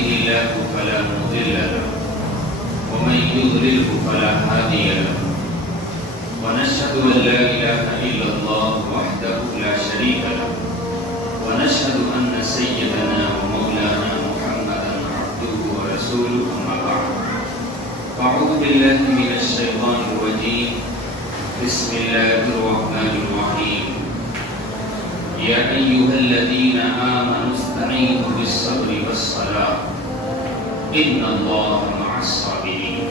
يهده الله فلا مضل له ومن يضلله فلا هادي له ونشهد أن لا إله إلا الله وحده لا شريك له ونشهد أن سيدنا ومولانا محمدا عبده ورسوله أما بعد فأعوذ بالله من الشيطان الرجيم بسم الله الرحمن الرحيم يا أيها الذين آمنوا استعينوا بالصبر والصلاة إن الله مع الصابرين.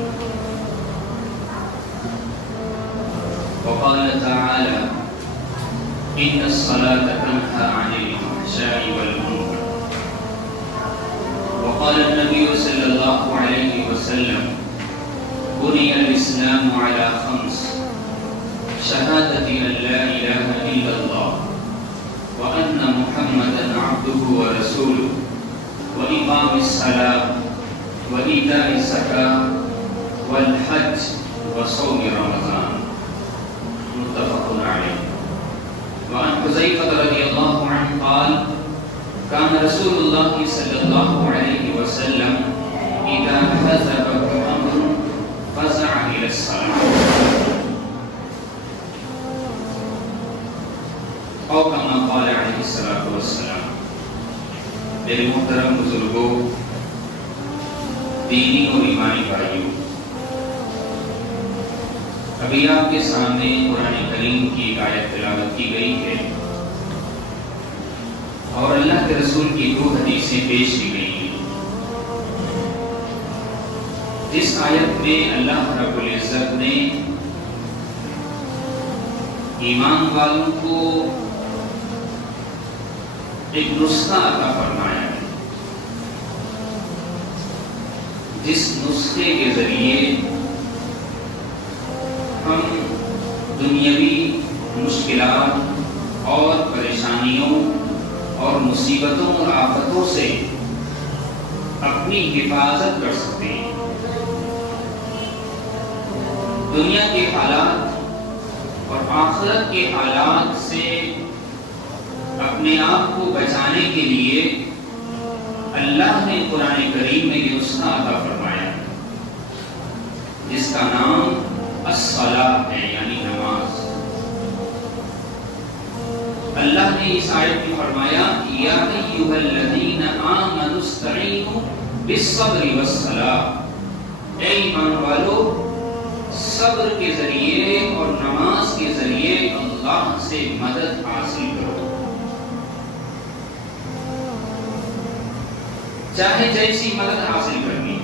وقال تعالى إن الصلاة تنهى عن الفحشاء والمنكر. وقال النبي صلى الله عليه وسلم بني الإسلام على 5: شهادة أن لا إله إلا الله وأن محمدا عبده ورسوله وإقام الصلاة وإيتاء الزكاة والحج وصوم رمضان. متفق عليه. وعن حذيفة رضي الله عنه قال كان رسول الله صلى الله عليه وسلم إذا حزبه أمر فزع إلى الصلاة اور کما قال علیہ الصلوۃ والسلام. میرے محترم بزرگوں، دینی اور ایمانی بھائیوں، ابھی آپ کے سامنے قرآن کریم کی ایک آیت تلاوت کی گئی ہے اور اللہ کے رسول کی 2 حدیثیں پیش کی گئی ہیں. جس آیت میں اللہ رب العزت نے ایمان والوں کو ایک نسخہ عطا فرمایا ہے، جس نسخے کے ذریعے ہم دنیاوی مشکلات اور پریشانیوں اور مصیبتوں اور آفتوں سے اپنی حفاظت کر سکتے ہیں. دنیا کے حالات اور آخرت کے حالات سے اپنے آپ کو بچانے کے لیے اللہ نے قرآن کریم میں یہ نسخہ عطا فرمایا جس کا نام الصلاۃ ہے، یعنی نماز. اللہ نے اس آیت میں فرمایا یا ایھا الذین آمنوا استعینوا بالصبر والصلاۃ، اے ایمان والو صبر کے ذریعے اور نماز کے ذریعے اللہ سے مدد حاصل کرو، چاہے جیسی مدد حاصل کرنی.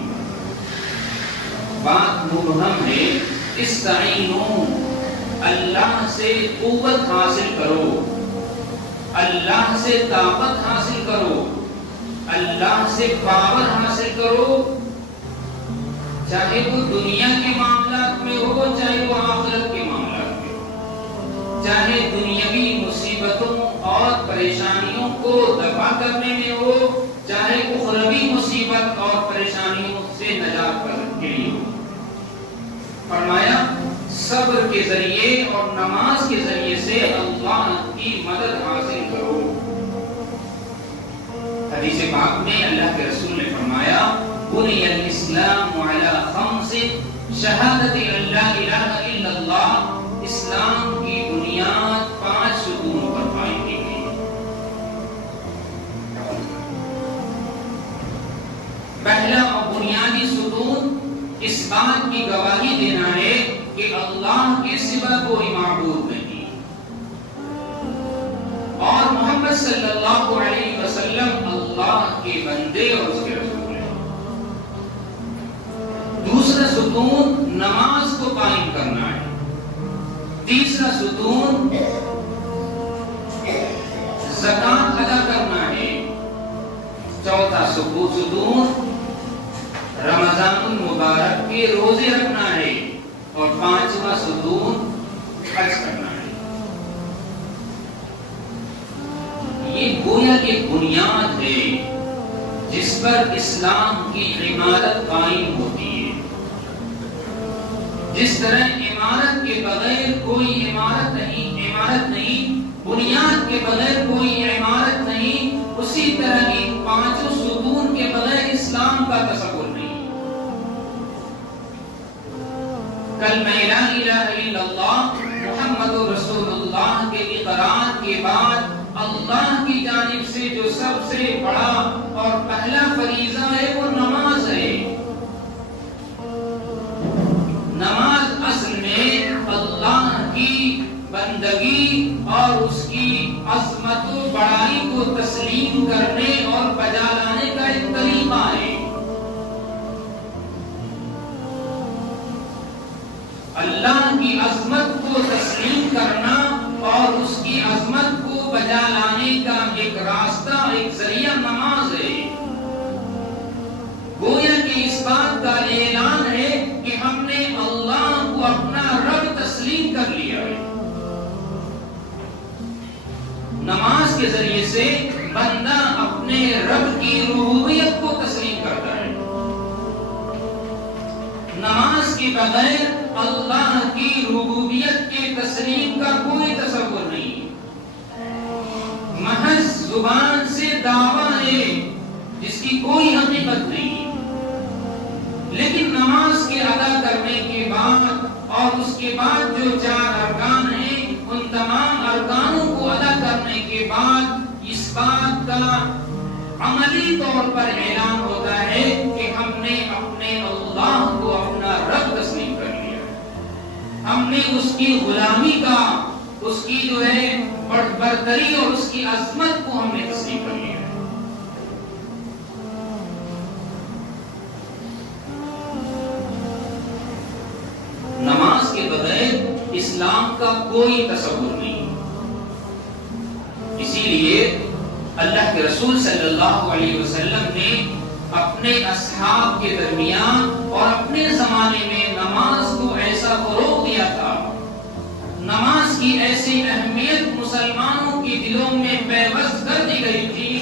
بات مبہم ہے. استعینوا، اللہ سے قوت حاصل کرو، اللہ سے طاقت حاصل کرو، اللہ سے پاور حاصل کرو، چاہے وہ دنیا کے معاملات میں ہو چاہے وہ آخرت کے معاملات میں ہو، چاہے دنیاوی مصیبتوں اور پریشانیوں کو دفع کرنے میں ہو چاہے اخروی مصیبت اور پریشانیوں سے نجات کے لیے ہو. فرمایا صبر کے ذریعے اور نماز کے ذریعے سے اللہ کی مدد حاصل کرو. حدیث پاک میں اللہ کے رسول نے فرمایا بنی الاسلام علی 5: شہادت ان لا الہ الا اللہ. اسلام کی بنیاد 5 ستونوں پر قائم کی گئی. پہلا اور بنیادی ستون اس بات کی گواہی دینا ہے کہ اللہ کے سوا کوئی معبود نہیں اور محمد صلی اللہ علیہ وسلم اللہ کے بندے اور اس کے رسول ہیں. دوسرا ستون نماز کو قائم کرنا ہے. تیسرا ستون زکات ادا کرنا ہے. چوتھا ستون رمضان المبارک کے روزے رکھنا ہے اور 5واں ستون حج کرنا ہے. یہ گویا کہ بنیاد ہے جس پر اسلام کی عمارت قائم ہوتی ہے. جس طرح عمارت کے بغیر کوئی عمارت نہیں، بنیاد کے بغیر کوئی عمارت نہیں، اسی طرح ان 5 ستون کے بغیر اسلام اسلام کا تصور نہیں. کلمہ لا الہ الا اللہ محمد رسول اللہ کے اقرار کے بعد اللہ کی جانب سے جو سب سے بڑا اور پہلا فریضہ ہے وہ نماز ہے. نماز اصل میں اللہ کی بندگی اور اس کی عظمت و بڑائی کو تسلیم کرنے اور بجا لانے کا ایک طریقہ ہے. اللہ کی عظمت کو تسلیم کرنا اور اس کی عظمت کو بجا لانے کا ایک راستہ، ایک ذریعہ نماز ہے. گویا کہ اس بات کا اعلان ہے کہ ہم نے اللہ کو اپنا رب تسلیم کر لیا ہے. نماز کے ذریعے سے بندہ اپنے رب کی ربوبیت کو تسلیم کرتا ہے. نماز کے بغیر اللہ کی ربوبیت کے تسلیم کا کوئی تصور نہیں. محض زبان سے دعویٰ ہے جس کی کوئی حقیقت نہیں. لیکن نماز کے ادا کرنے کے بعد اور اس کے بعد جو 4 ارکان ہیں ان تمام ارکانوں کو ادا کرنے کے بعد اس بات کا عملی طور پر اعلان ہوتا ہے کہ ہم نے اپنے اللہ کو اپنا رب تسلیم کر لیا. ہم نے اس کی غلامی کا، اس کی جو ہے برتری اور اس کی عظمت کو ہم نے تسلیم کر لیا. نماز کے بغیر اسلام کا کوئی تصور نہیں. اسی لیے اللہ کے رسول صلی اللہ علیہ وسلم نے اپنے اصحاب کے درمیان اور اپنے زمانے میں نماز کو ایسا فروغ دیا تھا، نماز کی ایسی اہمیت مسلمانوں کے دلوں میں پیوست کر دی گئی تھی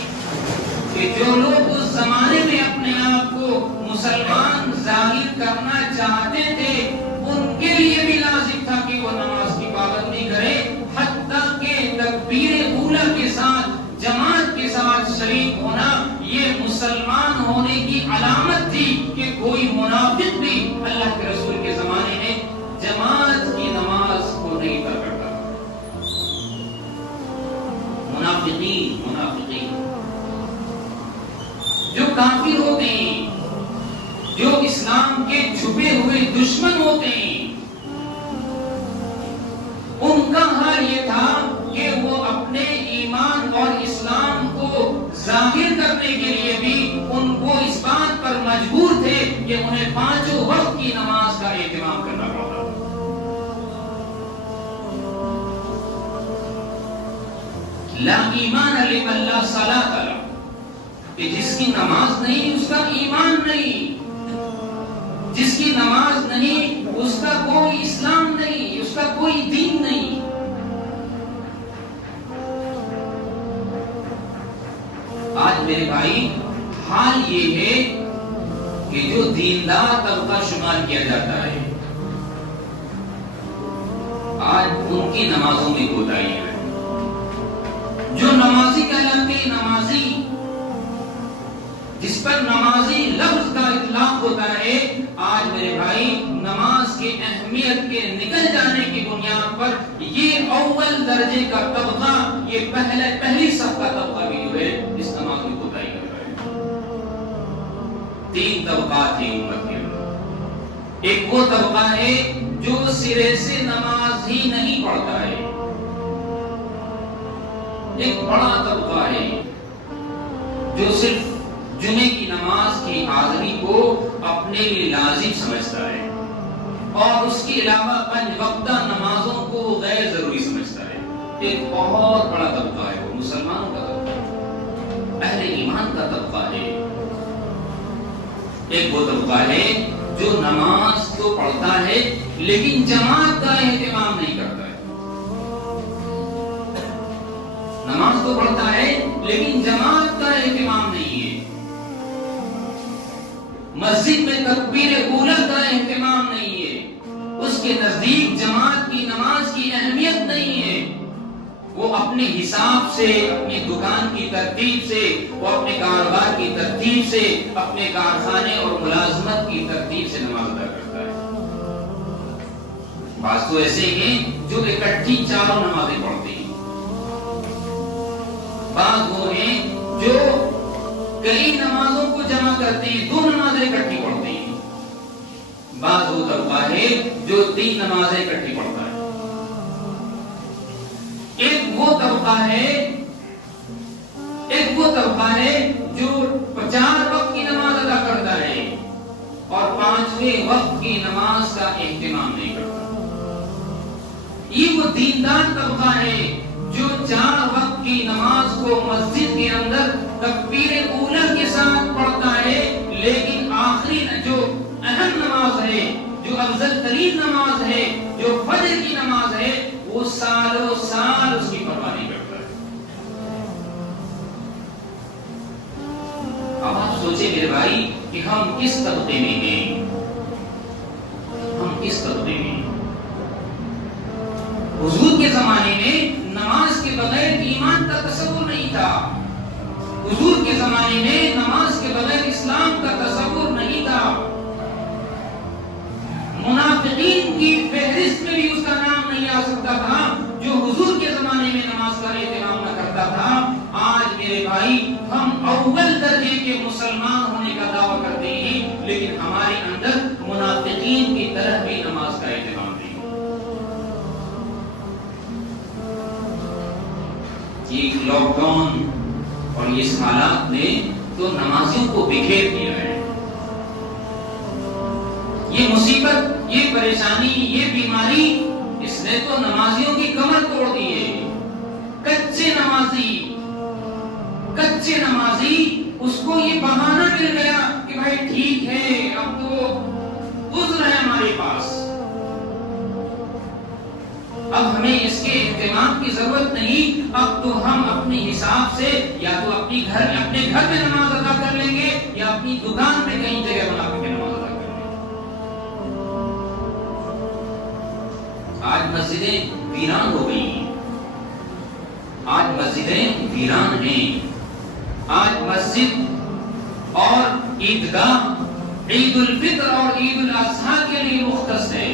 کہ جو لوگ اس زمانے میں اپنے آپ کو مسلمان ظاہر کرنا چاہتے تھے ان کے لیے بھی لازم تھا کہ وہ نماز کی پابندی کرے، حتیٰ کہ تکبیر اولیٰ کے ساتھ جماعت کے ساتھ شریک ہونا یہ مسلمان ہونے کی علامت تھی کہ کوئی منافق بھی اللہ کے رسول کے زمانے میں جماعت کی نماز کو نہیں پکڑتا. منافقین جو کافر ہوتے ہیں، جو اسلام کے چھپے ہوئے دشمن ہوتے ہیں، ان کا حال یہ تھا کہ وہ اپنے ایمان اور اسلام کو ظاہر کرنے کے لیے بھی ان کو اس بات پر مجبور تھے کہ انہیں 5 وقت کی نماز کا اہتمام کرنا پڑتا. لا ایمان لمن لا صلاۃ لہ، کہ جس کی نماز نہیں اس کا ایمان نہیں، جس کی نماز نہیں اس کا کوئی اسلام نہیں، اس کا کوئی دین نہیں. آج میرے بھائی حال یہ ہے کہ جو دیندار طبقہ شمار کیا جاتا ہے آج ان کی نمازوں میں کوتاہی ہے. جو نمازی کہلاتے ہیں، نمازی جس پر نمازی لفظ کا اطلاق ہوتا ہے، آج میرے بھائی نماز کے اہمیت کے نکل جانے کی بنیاد پر یہ اول درجے کا طبقہ، یہ پہلی صف کا طبقہ بھی جو ہے اس نماز میں کوتاہی کر رہا ہے. 3 طبقات ہیں امت کے اندر. ایک وہ طبقہ ہے جو سرے سے نماز ہی نہیں پڑھتا ہے. ایک بڑا طبقہ ہے جو صرف جمعے کی نماز کی حاضری کو اپنے لیے لازم سمجھتا ہے اور اس کے علاوہ 5 وقتہ نمازوں کو غیر ضروری سمجھتا ہے. ایک بہت بڑا طبقہ ہے، وہ مسلمانوں کا طبقہ ہے، اہل ایمان کا طبقہ ہے. ایک وہ طبقہ ہے جو نماز تو پڑھتا ہے لیکن جماعت کا اہتمام نہیں کرتا ہے. نماز تو پڑھتا ہے لیکن جماعت کا اہتمام نہیں ہے. مسجد میں تکبیر اولیٰ کا اہتمام نہیں ہے. اس کے نزدیک جماعت کی نماز کی اہمیت نہیں ہے. وہ اپنے حساب سے، اپنی دکان کی ترتیب سے، وہ اپنے کاروبار کی کی ترتیب سے، اپنے کارخانے اور ملازمت کی ترتیب سے نماز ادا کرتا ہے۔ بعض تو ایسے ہیں جو اکٹھی چاروں نمازیں پڑھتے ہیں، بعض وہ ہیں جو کئی نمازوں کو جمع کرتے ہیں، 2 نمازیں اکٹھی پڑھتے ہیں، بعض وہ طبقہ ہے جو 3 نمازیں اکٹھی پڑھتا ہے۔ ایک وہ طبقہ ہے جو 4 وقت کی نماز ادا کرتا ہے اور 5ویں وقت کی نماز کا اہتمام نہیں کرتا۔ یہ وہ دیندار طبقہ ہے جو 4 وقت کی نماز کو مسجد کے اندر تکبیر اولی کے ساتھ پڑھتا ہے، لیکن آخری جو اہم نماز ہے، جو افضل ترین نماز ہے، جو فجر کی نماز ہے، وہ سالوں سال اس کی پرواہ نہیں کرتا ہے۔ اب آپ سوچیں میرے بھائی کہ ہم کس طبقے میں ہیں، ہم کس طبقے میں ہیں؟ حضور کے زمانے میں نماز کے بغیر ایمان کا تصور نہیں تھا، حضور کے زمانے میں نماز کے بغیر اسلام کا تصور نہیں تھا، منافقین کی فہرست میں بھی اس کا نام نہیں آ سکتا تھا جو حضور کے زمانے میں نماز کا اہتمام نہ کرتا تھا۔ آج میرے بھائی ہم اول درجے کے مسلمان ہونے کا دعویٰ کرتے ہیں، لیکن ہمارے اندر منافقین کی طرح بھی نماز کا اہتمام نہیں۔ یہ لاک ڈاؤن اور اس حالات نے تو نمازیوں کو بکھیر دیا ہے۔ یہ مصیبت، یہ پریشانی، یہ بیماری، اس نے تو نمازیوں کی کمر توڑ دی ہے۔ کچے نمازی اس کو یہ بہانہ مل گیا کہ بھائی ٹھیک ہے، اب تو عذر ہے ہمارے پاس، اب ہمیں اس کے اہتمام کی ضرورت نہیں، اب تو ہم اپنے حساب سے یا تو اپنے گھر میں نماز ادا کر لیں گے یا اپنی دکان میں کہیں جگہ بنا کے نماز ادا کر لیں گے۔ آج مسجدیں ویران ہو گئی ہیں، آج مسجدیں ویران ہیں، آج مسجد اور عیدگاہ عید الفطر اور عید الاضحیٰ کے لیے مختص ہے۔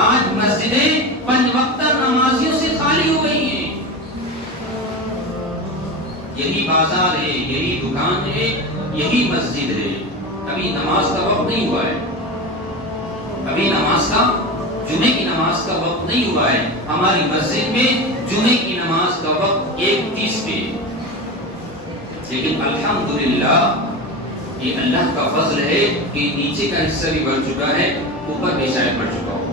آج مسجدیں 5 وقتہ نمازیوں سے خالی ہو گئی ہیں۔ یہی بازار ہے، یہی دکان ہے، یہی مسجد ہے، ابھی نماز کا وقت نہیں ہوا ہے، ابھی نماز کا جمعے کی نماز کا وقت نہیں ہوا ہے۔ ہماری مسجد میں جمعے کی نماز کا وقت 1:30 پہ، لیکن الحمدللہ یہ اللہ کا فضل ہے کہ نیچے کا حصہ بھی بڑھ چکا ہے، اوپر بھی شاید بڑھ چکا ہو۔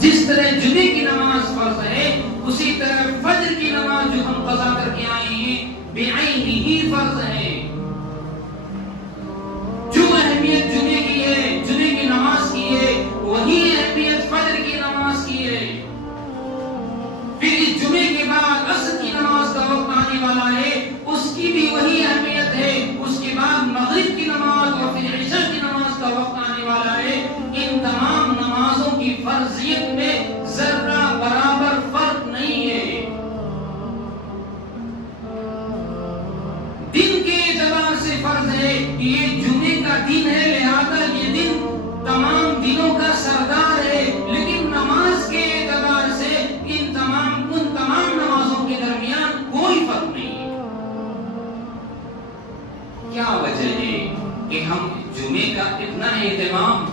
جس طرح جمعے کی نماز فرض ہے، اسی طرح فجر کی نماز جو ہم قضا کر کے آئے ہیں بعینہ ہی فرض ہے۔ جو اہمیت جمعے کی ہے، جمعے کی نماز کی ہے، وہی اہمیت فجر کی نماز کی ہے۔ پھر اس جمعے کے بعد عصر کی نماز کا وقت آنے والا ہے، اس کی بھی وہی اہمیت ہے۔ اس کے بعد مغرب کی نماز اور پھر عشاء کی نماز کا وقت آنے والا ہے۔ ان تمام نمازوں کی فرضیت میں ذرہ برابر فرق نہیں ہے۔ دن کے اعتبار سے فرض ہے کہ یہ جمعے کا دن ہے، لہذا یہ دن تمام دنوں کا سردار ہے، لیکن نماز کے اعتبار سے ان تمام نمازوں کے درمیان کوئی فرق نہیں ہے۔ کیا وجہ ہے کہ ہم جمعے کا اتنا اہتمام،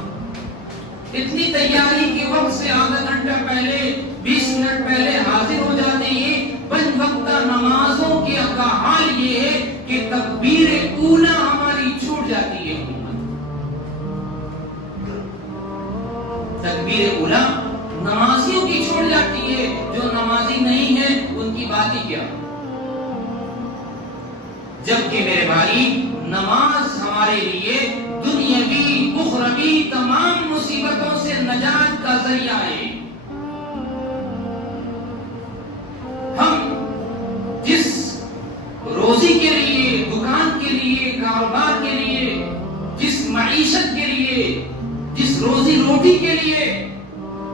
اتنی تیاری کے وقت سے آدھا گھنٹہ پہلے، 20 منٹ پہلے حاضر ہو جاتے ہیں؟ 5 وقتہ نمازوں کا حال یہ ہے کہ تکبیر اولی ہماری چھوٹ جاتی ہے۔ تکبیر اولی نمازیوں کی چھوٹ جاتی ہے، جو نمازی نہیں ہے ان کی بات ہی کیا۔ جبکہ میرے بھائی نماز ہمارے لیے دنیاوی اخروی تمام مصیبتوں سے نجات کا ذریعہ ہے۔ ہم جس روزی کے لیے، دکان کے لیے، کاروبار کے لیے، جس معیشت کے لیے، جس روزی روٹی کے لیے،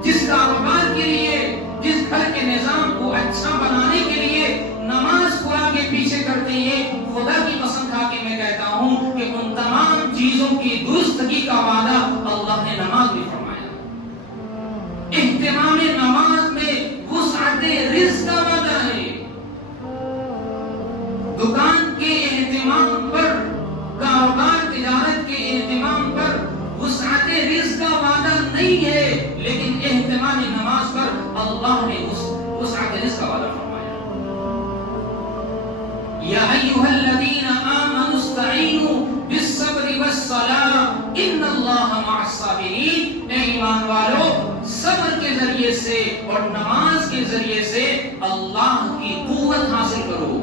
جس کاروبار کے لیے، جس گھر کے نظام کو اچھا بنانے کے لیے نماز ایھا الذین آمنوا استعینوا بالصبر والصلاۃ ان اللہ مع الصابرین، اے ایمان والو صبر کے ذریعے سے اور نماز کے ذریعے سے اللہ کی قوت حاصل کرو،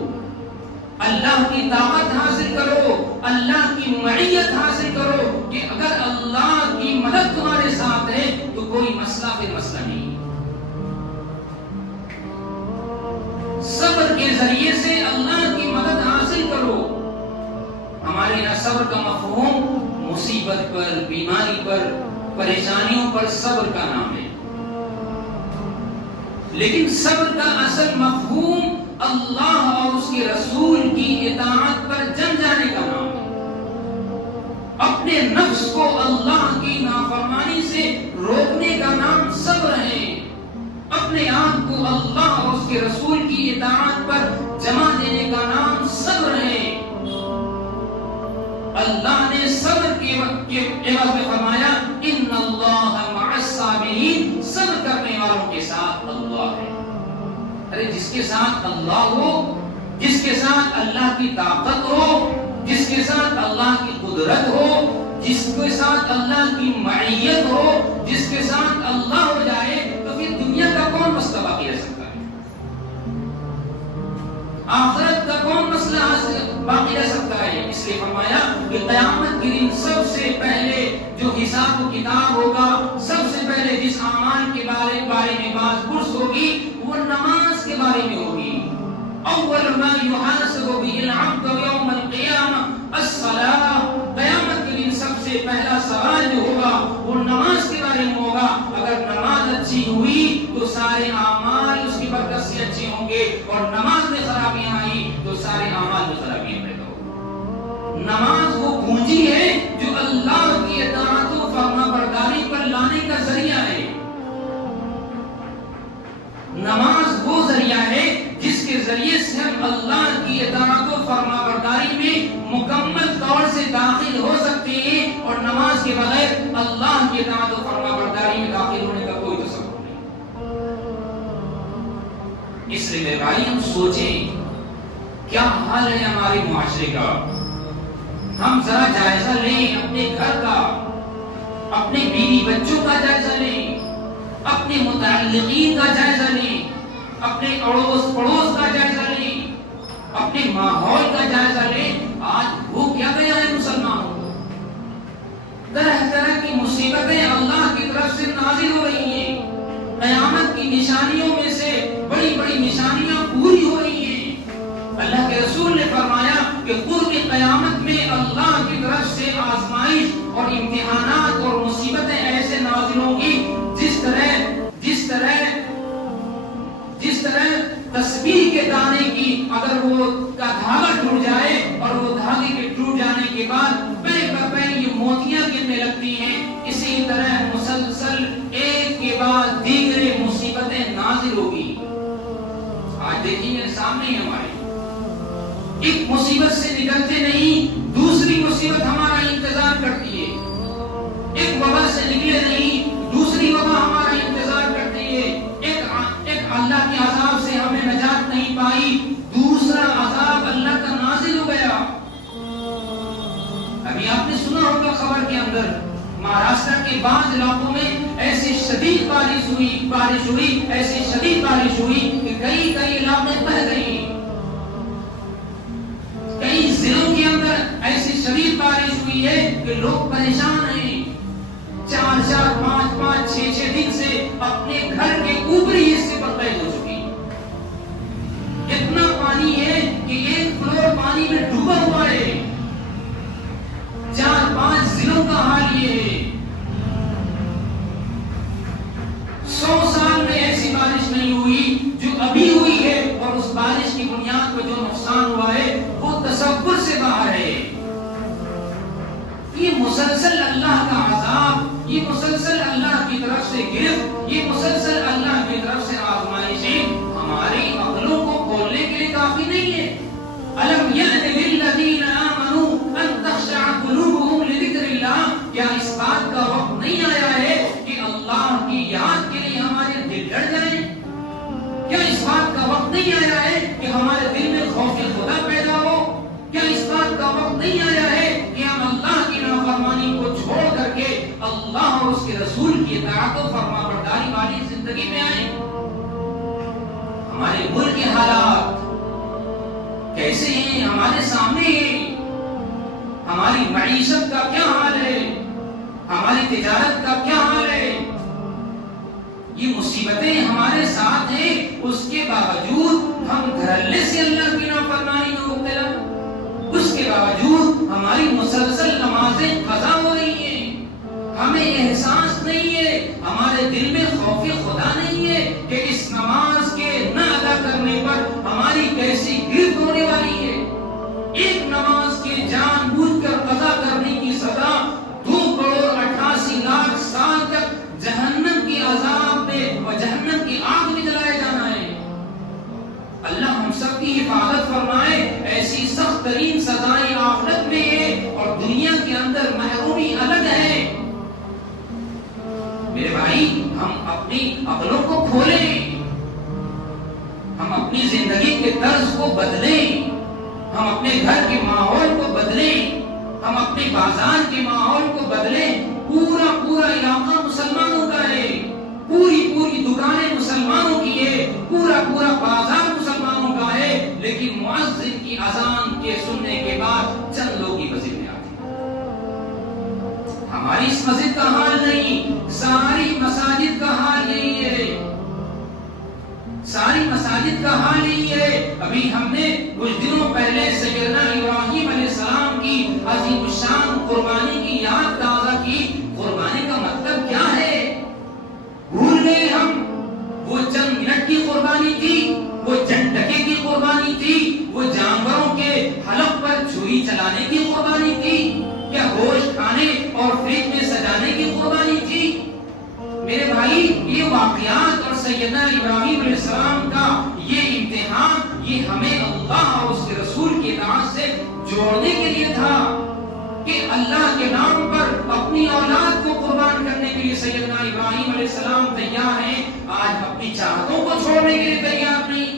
اللہ کی طاقت حاصل کرو، اللہ کی معیت حاصل کرو کہ اگر اللہ کی مدد تمہارے ساتھ ہے تو کوئی مسئلہ پھر مسئلہ نہیں۔ صبر کے ذریعے سے اللہ کی مدد حاصل کرو۔ ہمارے یہاں صبر کا مفہوم مصیبت پر، بیماری پر، پریشانیوں پر صبر کا نام ہے، لیکن صبر کا اصل مفہوم اللہ اور اس کے رسول کی اطاعت پر جم جانے کا نام ہے۔ اپنے نفس کو اللہ کی نافرمانی سے روکنے کا نام صبر ہے، اپنے آپ کو اللہ اور اس کے رسول کی اطاعت پر جمع دینے کا نام صبر ہے۔ اللہ نے صبر کے عوض میں فرمایا ان اللہ مع الصابرین، صبر کرنے والوں کے ساتھ اللہ ہے۔ ارے جس کے ساتھ اللہ ہو، جس کے ساتھ اللہ کی طاقت ہو، جس کے ساتھ اللہ کی قدرت ہو، جس کے ساتھ اللہ کی معیت ہو، جس کے ساتھ اللہ ہو جائے تو پھر دنیا کا کون مسئلہ باقی رہ سکتا ہے؟ آخرت کا کون مسئلہ باقی رہ سکتا ہے؟ اس لیے فرمایا کہ قیامت کے دن سب سے پہلے جو حساب و کتاب ہوگا، سب سے پہلے جس اعمال کے بارے میں بات پرس ہوگی وہ نماز کے بارے میں ہوگی۔ اول ما يحاسب به العبد يوم القيامة الصلاة، قیامت کے دن سب سے پہلا سوال جو ہوگا وہ نماز کے بارے میں ہوگا۔ اگر نماز اچھی ہوئی تو سارے اعمال اس کی برکت سے اچھے ہوں گے، اور نماز میں خرابیاں آئی تو سارے اعمال میں خرابیاں پیدا ہوں۔ نماز وہ پونجی ہے جو اللہ کی اطاعت و فرما برداری پر لانے کا ذریعہ ہے۔ نماز وہ ذریعہ ہے جس کے ذریعے سے ہم اللہ کی اطاعت و فرما برداری میں مکمل طور سے داخل ہو سکتے ہیں، اور نماز کے بغیر اللہ کی اطاعت و فرما برداری میں داخل ہونے کا کوئی تصور نہیں۔ اس لیے بھائی ہم سوچیں کیا حال ہے ہمارے معاشرے کا، ہم ذرا جائزہ لیں اپنے گھر کا، اپنے بیوی بچوں کا جائزہ لیں، اپنے متعلقین کا جائزہ لیں، اپنے اڑوس پڑوس کا جائزہ لیں، اپنے ماحول کا جائزہ لیں۔ آج وہ کیا گیا ہے مسلمانوں کو؟ طرح طرح کی مصیبتیں اللہ کی طرف سے نازل ہو رہی ہیں، قیامت کی نشانیوں میں سے بڑی بڑی نشانیاں پوری ہو رہی ہیں۔ اللہ کے رسول نے فرمایا کہ قرب قیامت میں اللہ کی طرف سے آزمائش اور امتحانات اور مصیبتیں ایسے نازل ہوں گی جس طرح تسبیح کے دانے کی اگر وہ کا دھاگا ٹوٹ جائے اور وہ دھاگے کے ٹوٹ جانے کے بعد پے پر پے یہ موتیاں گرنے لگتی ہیں، اسی طرح مسلسل ایک کے بعد دیگرے مصیبتیں نازل ہوگی۔ آج دیکھیے سامنے ہمارے ایک مصیبت سے نکلتے نہیں دوسری مصیبت ہمارا انتظار کرتی ہے، ایک وبا سے نکلے نہیں دوسری وبا ہمارا انتظار کرتی ہے، ایک اللہ کے عذاب سے ہمیں نجات نہیں پائی دوسرا عذاب اللہ کا نازل ہو گیا۔ ابھی آپ نے سنا ہوگا خبر کے اندر مہاراشٹر کے بعض علاقوں میں ایسی شدید بارش ہوئی کہ کئی علاقے بہہ گئی، کئی ضلعوں کے اندر ایسی شدید بارش ہوئی ہے کہ لوگ پریشان ہیں، 4 5 6 دن سے اپنے گھر کے اوپری حصے پر قید ہو چکی، اتنا پانی ہے کہ ایک فلور پانی میں ڈوبا ہوا ہے۔ 4 5 ضلعوں کا حال یہ ہے، 100 سال میں ایسی بارش نہیں ہوئی جو ابھی ہوئی ہے، اور اس بارش کی بنیاد پر جو نقصان ہوا ہے وہ تصور سے باہر ہے۔ یہ مسلسل اللہ کا عذاب، یہ مسلسل اللہ کی طرف سے گرفت، یہ مسلسل اللہ کی طرف سے آزمائشیں ہماری عقلوں کو کھولنے کے لیے کافی نہیں ہے۔ الم یأن للذین آمنوا ان تخشع قلوبهم لذکر اللہ، کیا اس بات کا وقت نہیں آیا ہے کہ اللہ کی یاد کے لیے ہمارے دل ڈر جائیں؟ کیا اس بات کا وقت نہیں آیا ہے کہ ہمارے دل میں خوف خدا پیدا ہو؟ کیسے ہیں ہمارے سامنے ہیں. ہماری معیشت کا کیا حال ہے, ہماری تجارت کا کیا حال ہے. یہ مصیبتیں ہمارے ساتھ ہیں, اس کے باوجود ہم دھڑلے سے اللہ کی نافرمانی میں مبتلا, اس کے باوجود ہماری مسلسل نمازیں قضا ہو رہی ہیں. ہمیں احساس نہیں ہے, ہمارے دل میں خوف خدا نہیں ہے کہ اس نماز کے نہ ادا کرنے پر ہماری کیسی گرفت ہونے والی ہے. ایک نماز کے جان بوجھ کر قضا کرنے کی سزا 2,88,00,000 سال تک جہنم کی عذاب میں اور جہنم کی آگ میں جلایا جانا ہے. اللہ ہم سب کی حفاظت فرمائے. ایسی سخت ترین سزائیں آخرت میں ہے اور دنیا کے اندر محرومی الگ ہے. میرے بھائی, ہم اپنی عقلوں کو کھولیں, ہم اپنی زندگی کے طرز کو بدلیں, ہم اپنے گھر کے ماحول کو بدلیں, ہم اپنے بازار کے ماحول کو بدلیں. پورا علاقہ مسلمانوں کا ہے, پوری دکانیں مسلمانوں کی ہے, پورا بازار مسلمانوں کا ہے, لیکن مؤذن کی اذان کے سننے کے بعد چند لوگ ہی مسجد میں آتے ہیں. ہماری اس مسجد کا حال نہیں, ساری مساجد کا حال یہی ہے, ساری مساجد کا حال یہی ہے. ابھی ہم نے کچھ دنوں پہلے سیدنا ابراہیم علیہ السلام کی عظیم الشان قربانی کی یاد تازہ کی. قربانی کا مطلب کیا ہے بھول گئے ہم. وہ چند منٹ کی قربانی تھی, وہ چند ٹکے کی قربانی تھی, وہ جانوروں کے حلق پر چھری چلانے کی قربانی تھی, کیا گوشت کھانے اور فریج میں سجانے کی قربانی تھی. میرے بھائی, یہ واقعات اور سیدنا ابراہیم علیہ السلام کا یہ امتحان, یہ ہمیں اللہ اور اس کے رسول کی اطاعت سے جوڑنے کے لیے تھا کہ اللہ کے نام پر اپنی اولاد کو قربان کرنے کے لیے سیدنا ابراہیم علیہ السلام تیار ہیں. آج اپنی چاہتوں کو چھوڑنے کے لیے تیار نہیں.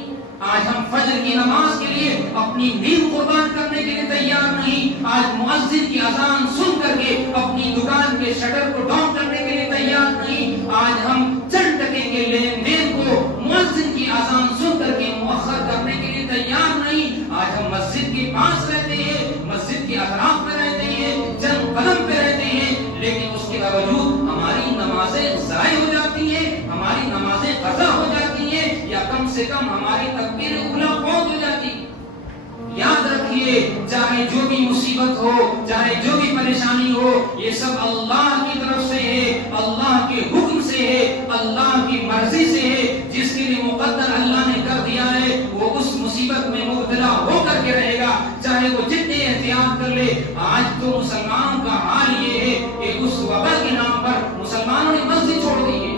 آج ہم فجر کی نماز کے لیے اپنی نیند قربان کرنے کے لیے تیار نہیں. آج مؤذن کی اذان سن کر کے اپنی دکان کے شٹر کو ڈاؤن کرنے کے لیے تیار نہیں. آج ہم چند ٹکے کے لین دین کو مؤذن کی اذان سن کر کے مؤخر کرنے کے لیے تیار نہیں. آج ہم مسجد کے پاس رہتے ہیں, مسجد کے اطراف میں رہتے ہیں, چند قدم پہ رہتے ہیں, لیکن اس کے باوجود ہماری نمازیں ضائع ہو جاتی ہیں, ہماری نمازیں قضا ہو جاتی ہیں, یا کم سے کم ہماری تکبیر اولیٰ فوت ہو جاتی. یاد رکھیے, چاہے جو بھی مصیبت ہو, چاہے جو بھی پریشانی ہو, یہ سب اللہ کی طرف سے ہے, اللہ کے حکم سے ہے, اللہ کی مرضی سے ہے. جس کے لیے مقدر اللہ نے کر دیا ہے وہ اس مصیبت میں مبتلا ہو کر کے رہے گا, چاہے وہ جتنے احتیاط کر لے. آج تو مسلمانوں کا حال یہ ہے کہ اس وبا کے نام پر مسلمانوں نے مسجد چھوڑ دی ہے,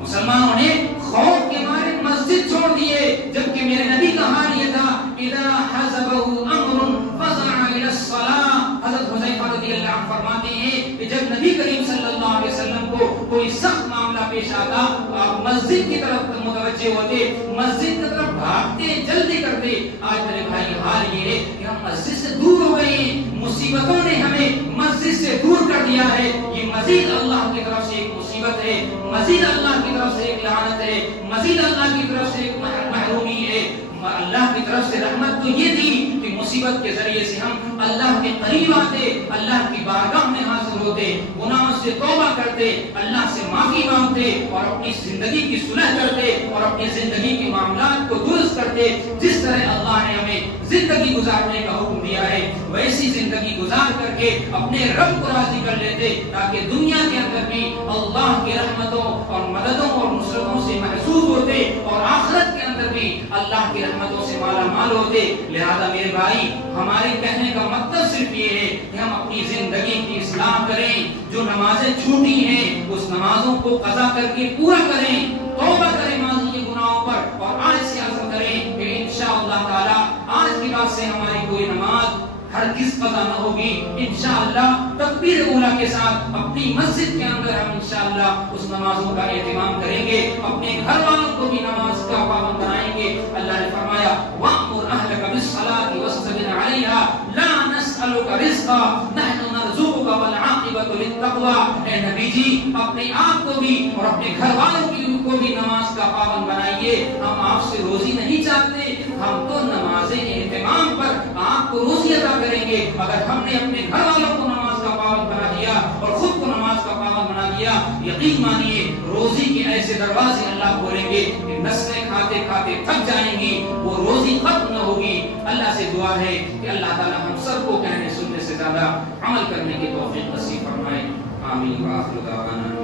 مسلمانوں نے خوف کے مارے مسجد چھوڑ دی ہے, جبکہ میرے نبی کا حال یہ تھا, اذا حزبه امر فزع الى الصلاة. حضرت حذیفہ رضی اللہ عنہ فرماتے ہیں کہ جب نبی کریم صلی اللہ علیہ وسلم کو کوئی سخت معاملہ پیش آتا, آپ مسجد کی طرف متوجہ ہوتے, مسجد کی طرف بھاگتے, جلدی کرتے. آج میرے بھائی حال یہ ہے کہ ہم مسجد سے دور ہو گئے ہیں, مصیبتوں نے ہمیں مسجد سے دور کر دیا ہے. یہ مزید اللہ کی طرف سے ایک مصیبت ہے, مزید اللہ کی طرف سے ایک لعنت ہے, مزید اللہ کی طرف سے ایک محرومی ہے. اللہ کی طرف سے رحمت تو یہ تھی کہ مصیبت کے ذریعے سے ہم اللہ کے قریب آتے, اللہ کی بارگاہ میں حاضر ہوتے, گناہوں سے توبہ کرتے, اللہ سے معافی مانگتے اور اپنی زندگی کی صلح کرتے اور اپنی زندگی کے معاملات کو درست کرتے. جس طرح اللہ نے ہمیں زندگی گزارنے کا حکم دیا ہے ویسی زندگی گزار کر کے اپنے رب کو راضی کر لیتے, تاکہ دنیا کے اندر بھی اللہ کی رحمتوں اور مددوں اور نصرتوں سے محسوس ہوتے اور آخرت کے اندر بھی اللہ کی رحمتوں سے مالا مال ہوتے. لہذا میرے بھائی, ہمارے کہنے کا مطلب صرف یہ ہے کہ ہم اپنی زندگی کی اصلاح کریں, جو نمازیں چھوٹی ہیں اس نمازوں کو قضا کر کے پورا کریں, توبہ کریں ماضی کے گناہوں پر, اور آج سے عزم کریں کہ انشاءاللہ تعالی آج کے بعد سے ہماری کوئی نماز ہرگز قضا نہ ہوگی. انشاءاللہ تکبیر اولیٰ کے ساتھ اپنی مسجد کے اندر ہم انشاءاللہ اس نمازوں کا اہتمام کریں گے, اپنے گھر والوں کو بھی نماز کا پابند بنائیں گے. اللہ نے فرمایا وَأْمُرْ أَهْلَكَ بِالصَّلَاةِ وَاصْطَبِرْ عَلَيْهَا لَا نَسْأَلُكَ رِزْقًا نَحْنُ نَرْزُقُكَ وَالْعَاقِبَةُ التقوى، اے نبی جی اپنے آپ کو بھی اور اپنے گھر والوں کو بھی نماز کا پابند بنائیے. ہم آپ سے روزی نہیں چاہتے، ہم تو نماز اہتمام پر آپ کو روزی عطا کریں گے. اگر ہم نے اپنے گھر والوں کو نماز کا پابند بنا دیا اور خود کو نماز کا پابند بنا دیا، یقین مانیے روزی کے ایسے دروازے اللہ کھولیں گے کہ نسلیں کھاتے کھاتے تھک جائیں گی، وہ روزی ختم نہ ہوگی. اللہ سے دعا ہے کہ اللہ تعالی ہم سب کو کہنے سننے سے زیادہ عمل کرنے کی توفیق نصیب فرمائے. آمین. وآخر دعوانا